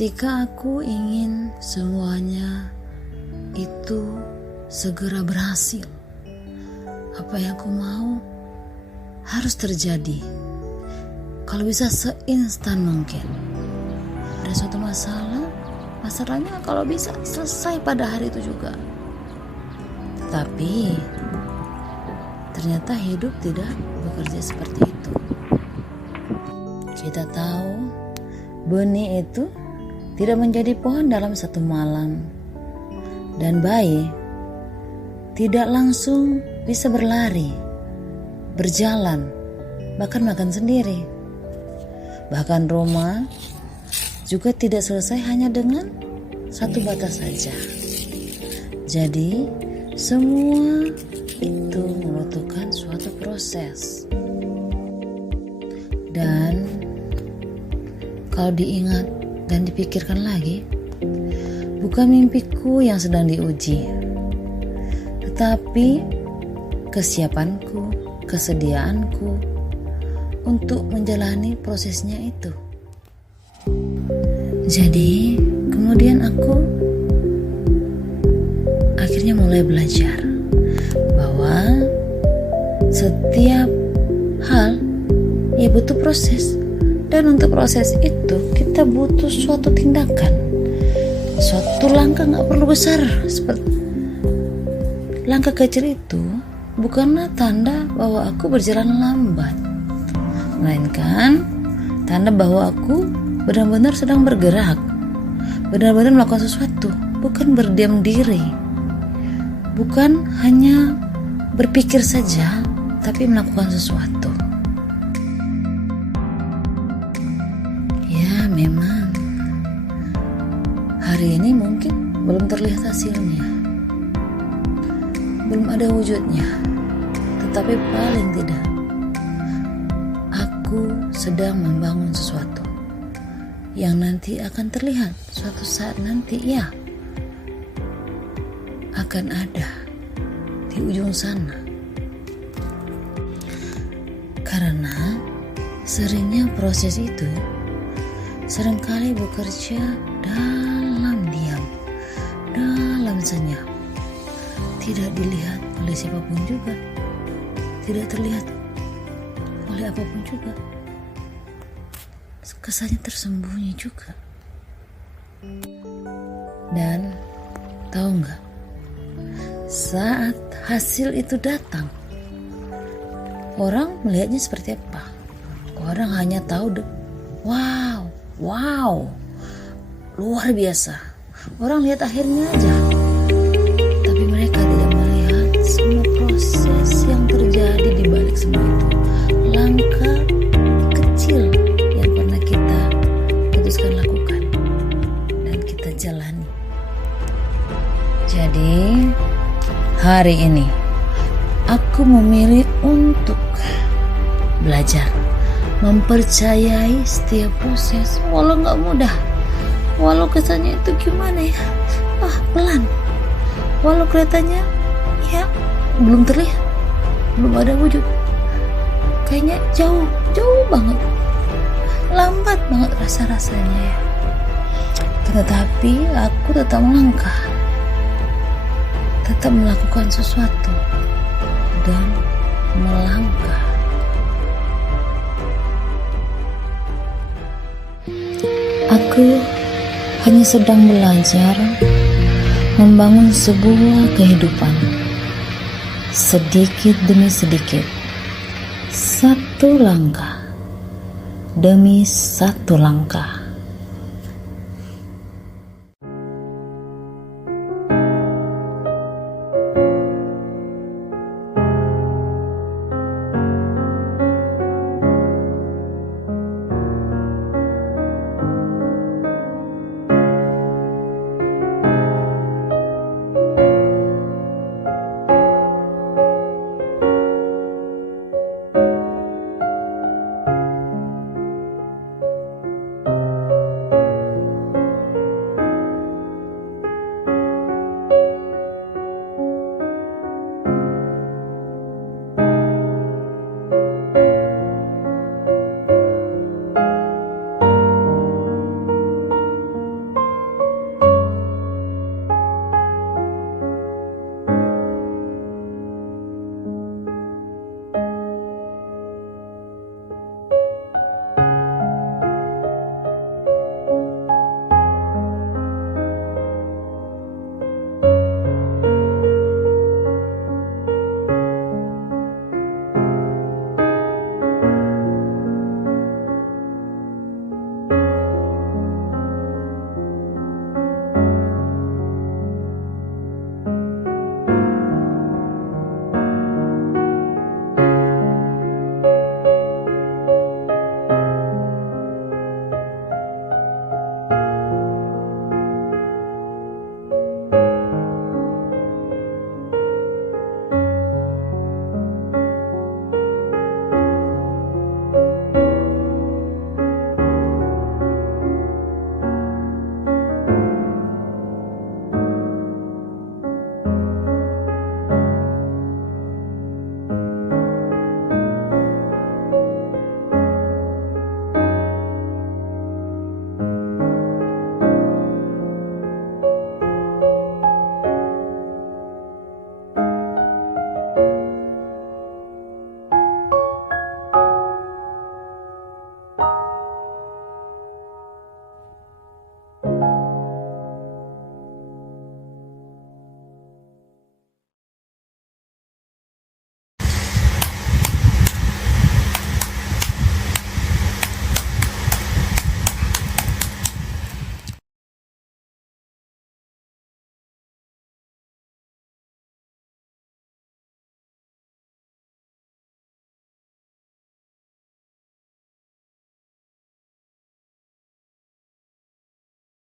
Ketika aku ingin semuanya itu segera berhasil, apa yang aku mau harus terjadi. Kalau bisa seinstan mungkin. Ada suatu masalahnya kalau bisa selesai pada hari itu juga. Tetapi ternyata hidup tidak bekerja seperti itu. Kita tahu benih itu tidak menjadi pohon dalam satu malam, dan bayi tidak langsung bisa berlari, berjalan, bahkan makan sendiri. Bahkan rumah juga tidak selesai hanya dengan satu batas saja. Jadi semua itu membutuhkan suatu proses. Dan kalau diingat dan dipikirkan lagi, bukan mimpiku yang sedang diuji, tetapi kesiapanku, kesediaanku untuk menjalani prosesnya itu. Jadi kemudian aku akhirnya mulai belajar bahwa setiap hal ya butuh proses. Dan untuk proses itu kita butuh suatu tindakan, suatu langkah. Gak perlu besar. Seperti langkah kecil itu bukanlah tanda bahwa aku berjalan lambat, melainkan tanda bahwa aku benar-benar sedang bergerak, benar-benar melakukan sesuatu, bukan berdiam diri, bukan hanya berpikir saja, tapi melakukan sesuatu. Memang hari ini mungkin belum terlihat hasilnya, belum ada wujudnya, tetapi paling tidak aku sedang membangun sesuatu yang nanti akan terlihat suatu saat nanti, ya, akan ada di ujung sana. Karena seringnya proses itu seringkali bekerja dalam diam, dalam senyap, tidak dilihat oleh siapapun juga, tidak terlihat oleh apapun juga, kesannya tersembunyi juga. Dan tahu nggak, saat hasil itu datang, orang melihatnya seperti apa? Orang hanya tahu wow, luar biasa. Orang lihat akhirnya aja, tapi mereka tidak melihat semua proses yang terjadi di balik semua itu. Langkah kecil yang pernah kita putuskan lakukan dan kita jalani. Jadi hari ini aku memilih untuk belajar, mempercayai setiap proses, walau gak mudah, walau kesannya itu gimana ya, pelan, walau kelihatannya ya belum terlihat, belum ada wujud, kayaknya jauh banget, lambat banget rasa-rasanya ya. Tetapi aku tetap melangkah, tetap melakukan sesuatu dan melangkah. Aku hanya sedang belajar membangun sebuah kehidupan, sedikit demi sedikit, satu langkah demi satu langkah.